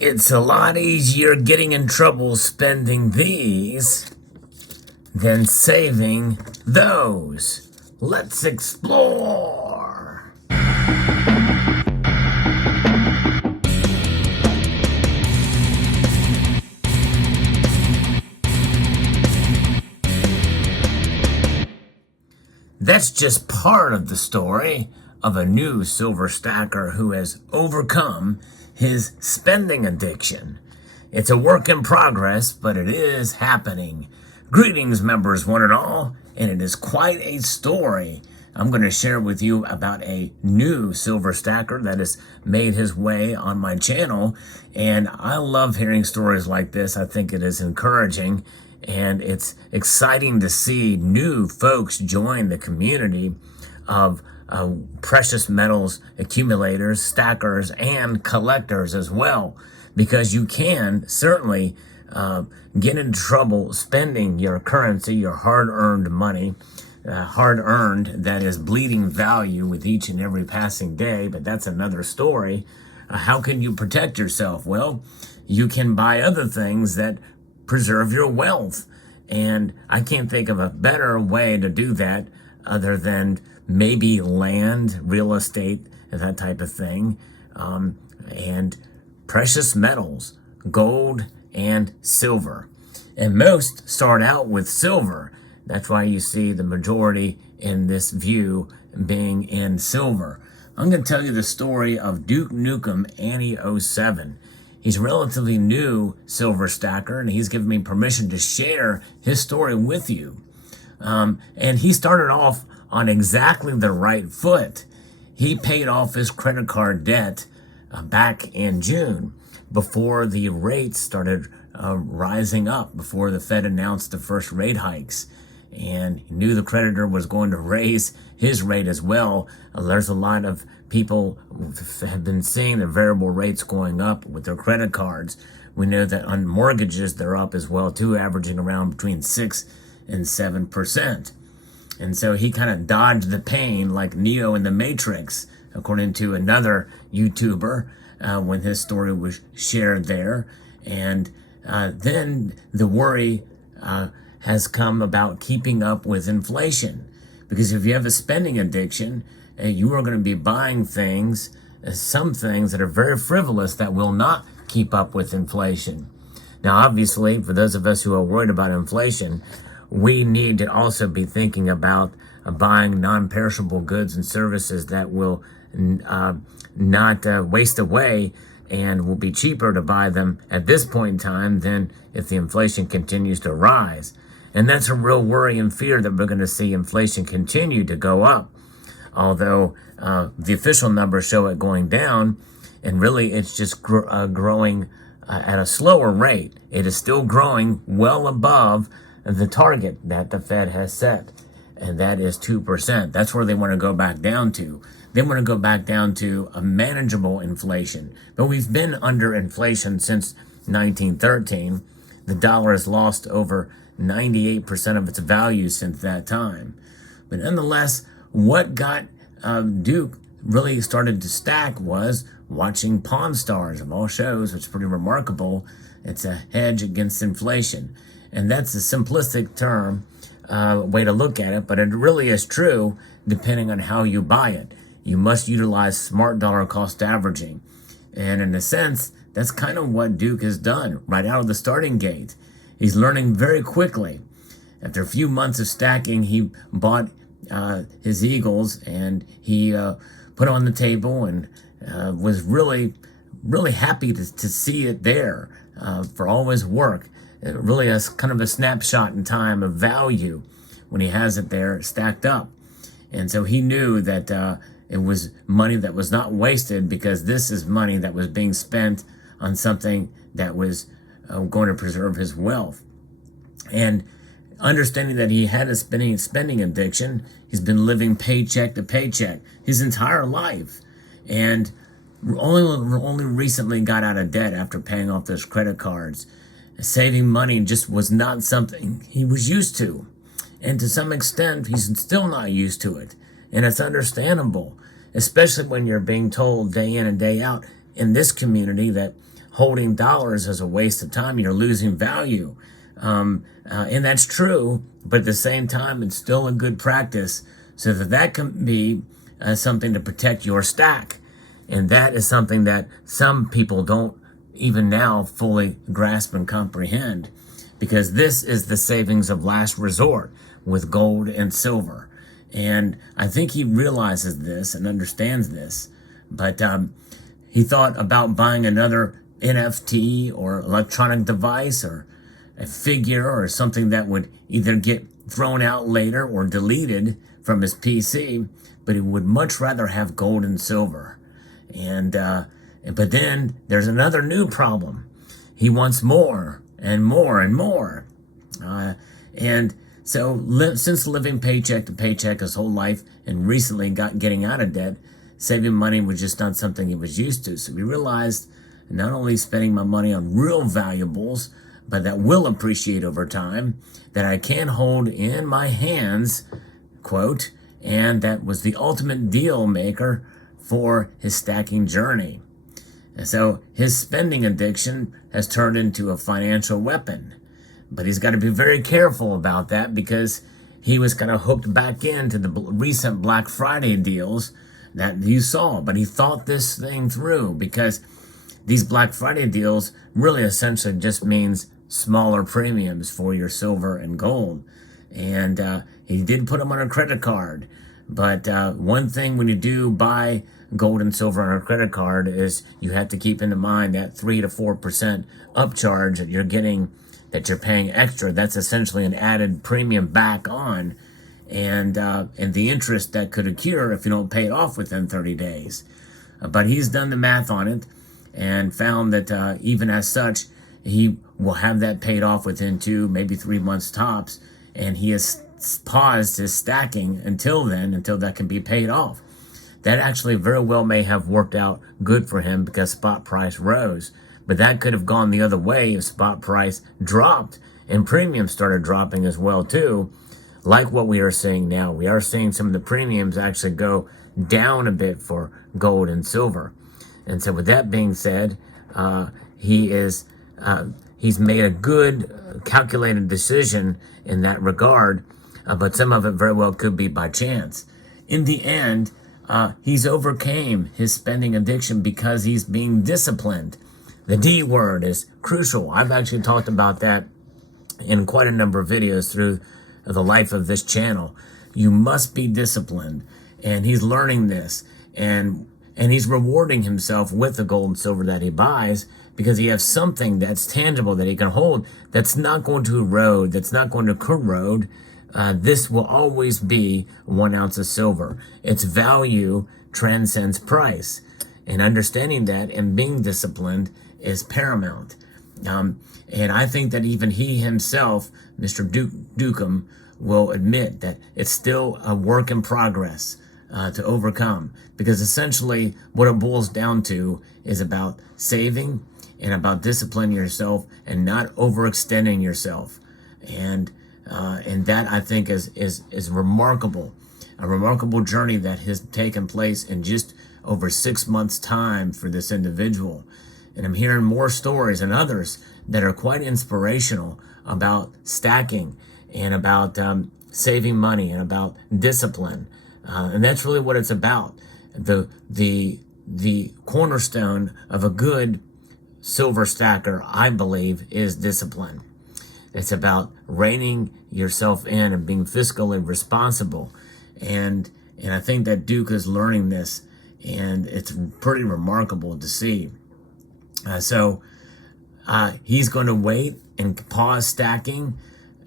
It's a lot easier getting in trouble spending these than saving those. Let's explore. That's just part of the story of a new silver stacker who has overcome his spending addiction. It's a work in progress, but it is happening. Greetings, members one and all, and it is quite a story. I'm going to share with you about a new silver stacker that has made his way on my channel, and I love hearing stories like this. I think it is encouraging, and it's exciting to see new folks join the community of precious metals accumulators, stackers, and collectors as well, because you can certainly get into trouble spending your currency, your hard-earned money, hard-earned that is bleeding value with each and every passing day, but that's another story. How can you protect yourself? Well, you can buy other things that preserve your wealth, and I can't think of a better way to do that other than maybe land, real estate, that type of thing, and precious metals, gold and silver. And most start out with silver. That's why you see the majority in this view being in silver. I'm going to tell you the story of Duke Nukem Annie 07. He's a relatively new silver stacker, and he's given me permission to share his story with you. And he started off on exactly the right foot. He paid off his credit card debt back in June before the rates started rising up, before the Fed announced the first rate hikes. And he knew the creditor was going to raise his rate as well. There's a lot of people have been seeing the variable rates going up with their credit cards. We know that on mortgages, they're up as well too, averaging around between 6 and 7%. And so he kind of dodged the pain like Neo in the Matrix, according to another YouTuber, when his story was shared there. And then the worry has come about keeping up with inflation. Because if you have a spending addiction, you are going to be buying things, some things that are very frivolous that will not keep up with inflation. Now, obviously, for those of us who are worried about inflation, we need to also be thinking about buying non-perishable goods and services that will not waste away, and will be cheaper to buy them at this point in time than if the inflation continues to rise. And that's a real worry and fear that we're going to see inflation continue to go up. Although the official numbers show it going down, and really it's just growing at a slower rate. It is still growing well above the target that the Fed has set, and that is 2%. That's where they want to go back down to. They want to go back down to a manageable inflation. But we've been under inflation since 1913. The dollar has lost over 98% of its value since that time. But nonetheless, what got Duke really started to stack was watching Pawn Stars of all shows, which is pretty remarkable. It's a hedge against inflation. And that's a simplistic term, way to look at it, but it really is true depending on how you buy it. You must utilize smart dollar cost averaging. And in a sense, that's kind of what Duke has done right out of the starting gate. He's learning very quickly. After a few months of stacking, he bought his Eagles, and he put it on the table, and was really, really happy to see it there for all his work. It really is kind of a snapshot in time of value when he has it there stacked up. And so he knew that it was money that was not wasted, because this is money that was being spent on something that was going to preserve his wealth. And understanding that he had a spending addiction, he's been living paycheck to paycheck his entire life, and only recently got out of debt after paying off those credit cards. Saving money just was not something he was used to, and to some extent he's still not used to it. And it's understandable, especially when you're being told day in and day out, in this community that holding dollars is a waste of time. You're losing value. And that's true, but at the same time, it's still a good practice so that can be something to protect your stack. And that is something that some people don't even now fully grasp and comprehend, because this is the savings of last resort with gold and silver. And I think he realizes this and understands this, but he thought about buying another NFT or electronic device or a figure or something that would either get thrown out later or deleted from his PC, but he would much rather have gold and silver. But then there's another new problem. He wants more and more and more. And so since living paycheck to paycheck his whole life and recently getting out of debt, saving money was just not something he was used to. So he realized not only spending my money on real valuables, but that will appreciate over time, that I can hold in my hands, quote, and that was the ultimate deal maker for his stacking journey. And so his spending addiction has turned into a financial weapon. But he's got to be very careful about that, because he was kind of hooked back into the recent Black Friday deals that you saw. But he thought this thing through, because these Black Friday deals really essentially just means smaller premiums for your silver and gold. And he did put them on a credit card. But one thing when you do buy gold and silver on a credit card is you have to keep in mind that 3 to 4% upcharge that you're getting, that you're paying extra. That's essentially an added premium back on, and the interest that could occur if you don't pay it off within 30 days. But he's done the math on it and found that even as such, he will have that paid off within 2, maybe 3 months tops, and he has paused his stacking until then, until that can be paid off. That actually very well may have worked out good for him because spot price rose. But that could have gone the other way if spot price dropped and premiums started dropping as well too, like what we are seeing now. We are seeing some of the premiums actually go down a bit for gold and silver. And so with that being said, he's made a good calculated decision in that regard, but some of it very well could be by chance. In the end, he's overcame his spending addiction because he's being disciplined. The D word is crucial. I've actually talked about that in quite a number of videos through the life of this channel. You must be disciplined, and he's learning this, and he's rewarding himself with the gold and silver that he buys, because he has something that's tangible that he can hold, that's not going to erode, that's not going to corrode. This will always be 1 ounce of silver. Its value transcends price. And understanding that and being disciplined is paramount. And I think that even he himself, Mr. Dukem, will admit that it's still a work in progress to overcome. Because essentially what it boils down to is about saving and about disciplining yourself and not overextending yourself. And that I think is remarkable. A remarkable journey that has taken place in just over 6 months' time for this individual. And I'm hearing more stories and others that are quite inspirational about stacking and about saving money and about discipline. And that's really what it's about. The cornerstone of a good silver stacker, I believe, is discipline. It's about reining yourself in and being fiscally responsible. And I think that Duke is learning this, and it's pretty remarkable to see. So he's going to wait and pause stacking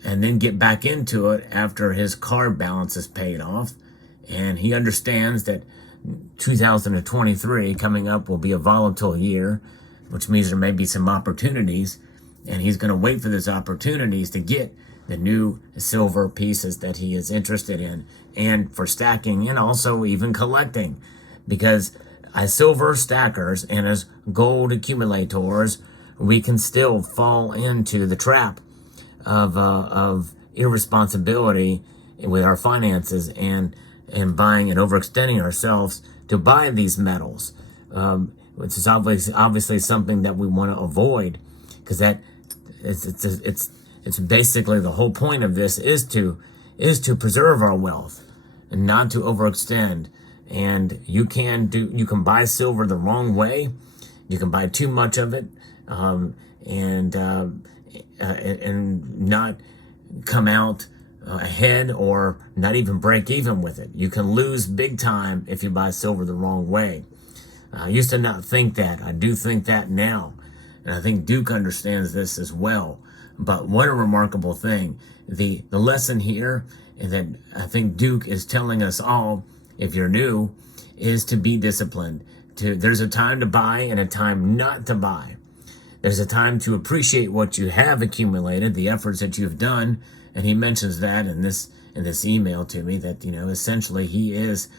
and then get back into it after his card balance is paid off. And he understands that 2023 coming up will be a volatile year, which means there may be some opportunities. And he's going to wait for those opportunities to get the new silver pieces that he is interested in, and for stacking and also even collecting. Because as silver stackers and as gold accumulators, we can still fall into the trap of irresponsibility with our finances and buying and overextending ourselves to buy these metals. which is obviously something that we want to avoid, because that it's basically the whole point of this is to preserve our wealth and not to overextend. And you can buy silver the wrong way. You can buy too much of it, and not come out ahead or not even break even with it. You can lose big time if you buy silver the wrong way. I used to not think that. I do think that now. And I think Duke understands this as well. But what a remarkable thing. The lesson here that I think Duke is telling us all, if you're new, is to be disciplined. There's a time to buy and a time not to buy. There's a time to appreciate what you have accumulated, the efforts that you've done. And he mentions that in this email to me, that, essentially he is,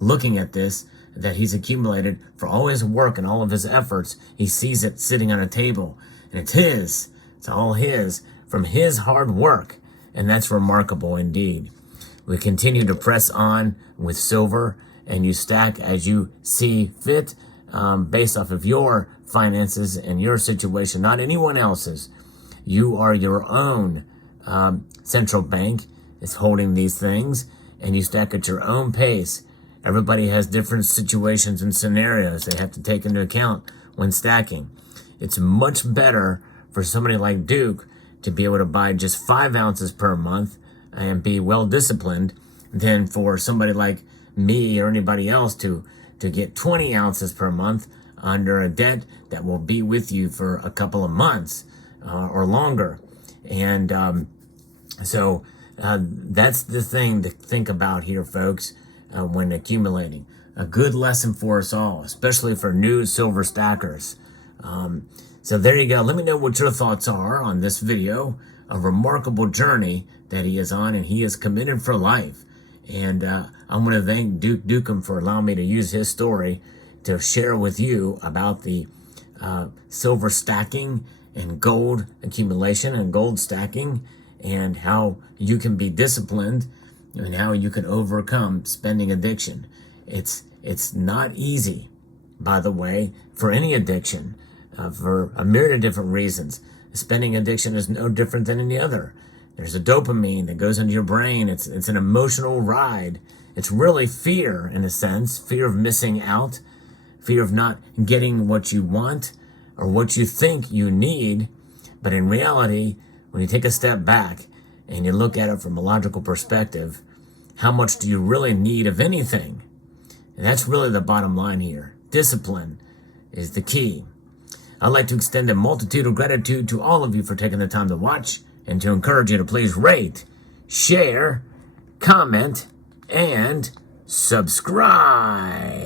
looking at this, that he's accumulated for all his work and all of his efforts. He sees it sitting on a table, and it's his. It's all his from his hard work. And that's remarkable indeed. We continue to press on with silver, and you stack as you see fit, based off of your finances and your situation, not anyone else's. You are your own central bank is holding these things, and you stack at your own pace. Everybody has different situations and scenarios they have to take into account when stacking. It's much better for somebody like Duke to be able to buy just 5 ounces per month and be well disciplined than for somebody like me or anybody else to get 20 ounces per month under a debt that will be with you for a couple of months or longer. And so that's the thing to think about here, folks, when accumulating. A good lesson for us all, especially for new silver stackers. So there you go. Let me know what your thoughts are on this video. A remarkable journey that he is on, and he is committed for life. And I want to thank Duke Dukem for allowing me to use his story to share with you about the silver stacking and gold accumulation and gold stacking, and how you can be disciplined and how you can overcome spending addiction. It's not easy, by the way, for any addiction, for a myriad of different reasons. Spending addiction is no different than any other. There's a dopamine that goes into your brain. It's an emotional ride. It's really fear, in a sense, fear of missing out, fear of not getting what you want or what you think you need. But in reality, when you take a step back and you look at it from a logical perspective, how much do you really need of anything? And that's really the bottom line here. Discipline is the key. I'd like to extend a multitude of gratitude to all of you for taking the time to watch, and to encourage you to please rate, share, comment, and subscribe.